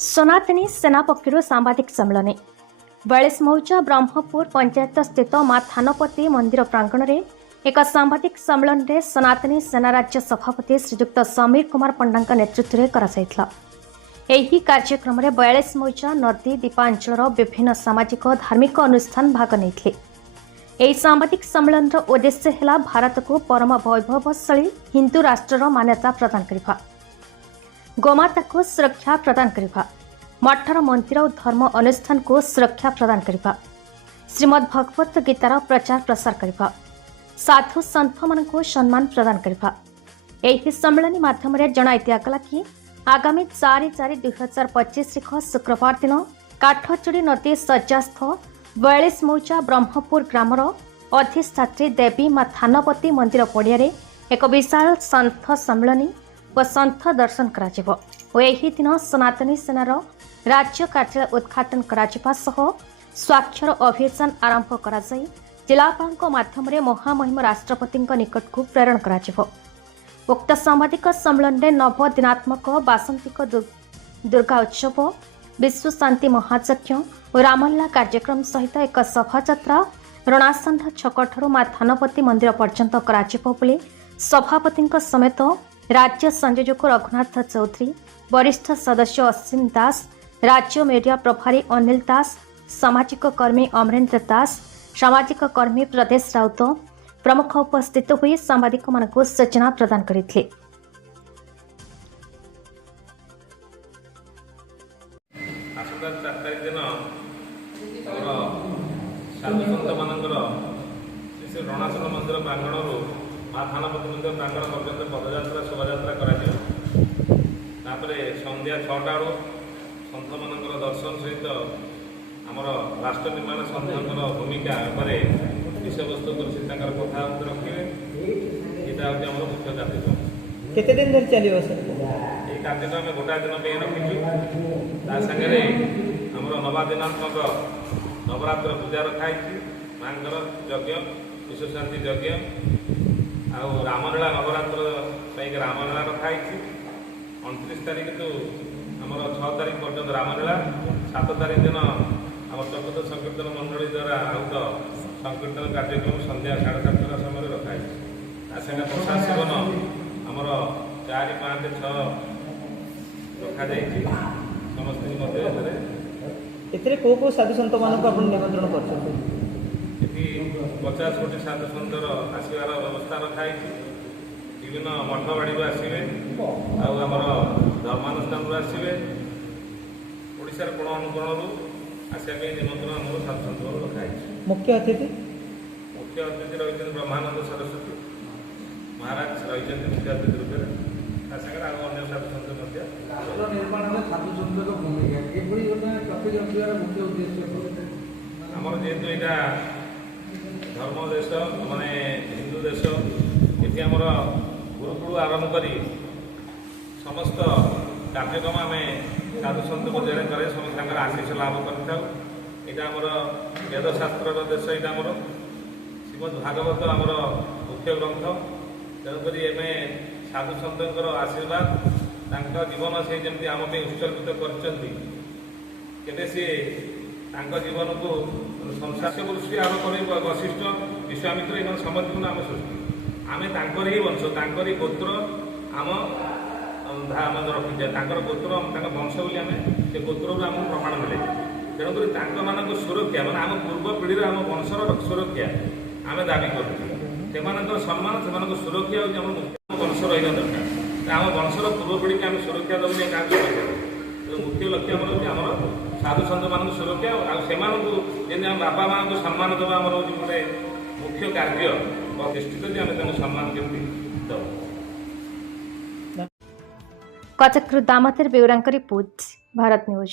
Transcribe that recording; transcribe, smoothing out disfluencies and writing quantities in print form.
सनातनी सेना पक्षर सांबादिक सम्मेलन 42 मौजा ब्रह्मपुर पंचायत स्थित मां थानपति मंदिर प्रांगण में एक सांबादिक सम्मेलन में सनातनी सेना राज्य सभापति श्रीजुक्त समीर कुमार पंडा नेतृत्व में यही कार्यक्रम में 42 मौजा नदी द्वीपांचल विभिन्न सामाजिक धार्मिक अनुष्ठान भाग नहीं। सांबादिक सम्मेलन उद्देश्य है भारत को परम वैभवशाली हिंदू राष्ट्र मान्यता प्रदान करने, गोमाता को सुरक्षा प्रदान करने, मठर मंदिर और धर्म अनुष्ठान को सुरक्षा प्रदान करने, श्रीमद् भगवत गीतार प्रचार प्रसार करने, साधु सन्थ मान को सम्मान प्रदान करने। यही सम्मेलन माध्यम जणाई दिगला कि आगामी 4/4/2025 शुक्रवार दिन काठचुड़ी नदी शय्यास्थ 42 मौजा ब्रह्मपुर ग्रामर अधिष्ठात्री देवी मां थानपति मंदिर पड़िया एक विशाल सन्थ सम्मेलन व सन्थ दर्शन करा यही दिन सनातनी सेनार राज्य कार्यालय उद्घाटन करा स्वाक्षर अभियान आरंभ करा जिलापाल माध्यम महामहिम राष्ट्रपति निकट को प्रेरण करा। उक्त सांबादिक सम्मेलन में नव दिनात्मक बासंतिक दुर्गा उत्सव, विश्व शांति महायज्ञ और रामल्ला कार्यक्रम सहित एक शोभायात्रा रणासंध छकठू मां थानपति मंदिर पर्यंत करा सभापति समेत राज्य संयोजक रघुनाथ चौधरी, वरिष्ठ सदस्य असीम दास, राज्य मीडिया प्रभारी अनिल दास, सामाजिक कर्मी अमरेन्द्र दास, सामाजिक कर्मी प्रदेश राउत प्रमुख उपस्थित हुई सांबादिक मानक सूचना प्रदान करते। मां थानपति मंदिर प्रांगण पर्यटन पदयात्रा शोभायात्रा कर संध्या 6टा सन्थ मान दर्शन सहित आमर राष्ट्र निर्माण सन्थर भूमिका विषय वस्तु कर कथा रखिए। यहाँ हूँ आम मुख्य कार्यक्रम। केते दिन धरि चलियो सर? ये कार्यक्रम गोटाए दिन पे रखी सागे आमर नवादिनात्मक नवरात्र पूजा रखाई मांकर यज्ञ, विश्व शांति यज्ञ आउ रामलीला नवरात्र रामलीला रखाई 29 तारीख तो आमर 6 तारीख पर्यटन रामलीला, 7 तारीख दिन आम चतुर्थ संकीर्तन मंडली द्वारा आहुत संकीर्तन कार्यक्रम संध्या 7:30 समय रखाई। सागे प्रसाद सेवन आमर 4, 5, 6 रखा समस्त को साधु सन्त मानक निमंत्रण कर 50 कोटी साधु सन्तर आसबार व्यवस्था रखाई। विभिन्न मठबाड़ी आसवे आमर धर्मानुष्ठान आसवे ओडार कोण अनुकोण आसपा निमंत्रण आम साधु सन्त रखाई। मुख्य अतिथि रही ब्रह्मानंद सरस्वती महाराज रही मुख्य अतिथि रूप में अन्य साधु सन्त आमर जेहेतु यहाँ धर्म देश माने हिंदू देश ये आमर गुरुकुल आरंभ कर समस्त कार्यक्रम आम साधु सन्त को जेड़े करे समस्त आशीष लाभ कर वेदशास्त्र देश यहाँ आमर श्रीमद् भागवत आमर मुख्य ग्रंथ तेणुक एम साधु सन्त आशीर्वाद जीवन से जमी आम उत्सर्गित कर जीवन को संसार दृष्टि आरंभ कर वशिष्ठ विश्वामित्र इन समस्त आम सृष्टि आम ही वंश तांकरी गोत्र आम रखी गोत्र वंश बोली आम से गोत्र आम प्रमाण मिले। तेणुक मान सुरक्षा मैंने आम पूर्व पीढ़ी आम वंशर सुरक्षा आम दाबी कर सम्मान से सुरक्षा आम वंश रहा दरकार। आम वंशर पूर्व पीढ़ी की आम सुरक्षा देने क्या मुख्य लक्ष्य आम साधु सन्त मान सुरक्षा आम बापा माँ को सम्मान देवा आम गोटे मुख्य कार्य प्रतिष्ठित आम सम्मान केमती कटक दामोदर बेउरा रिपोर्ट, भारत न्यूज।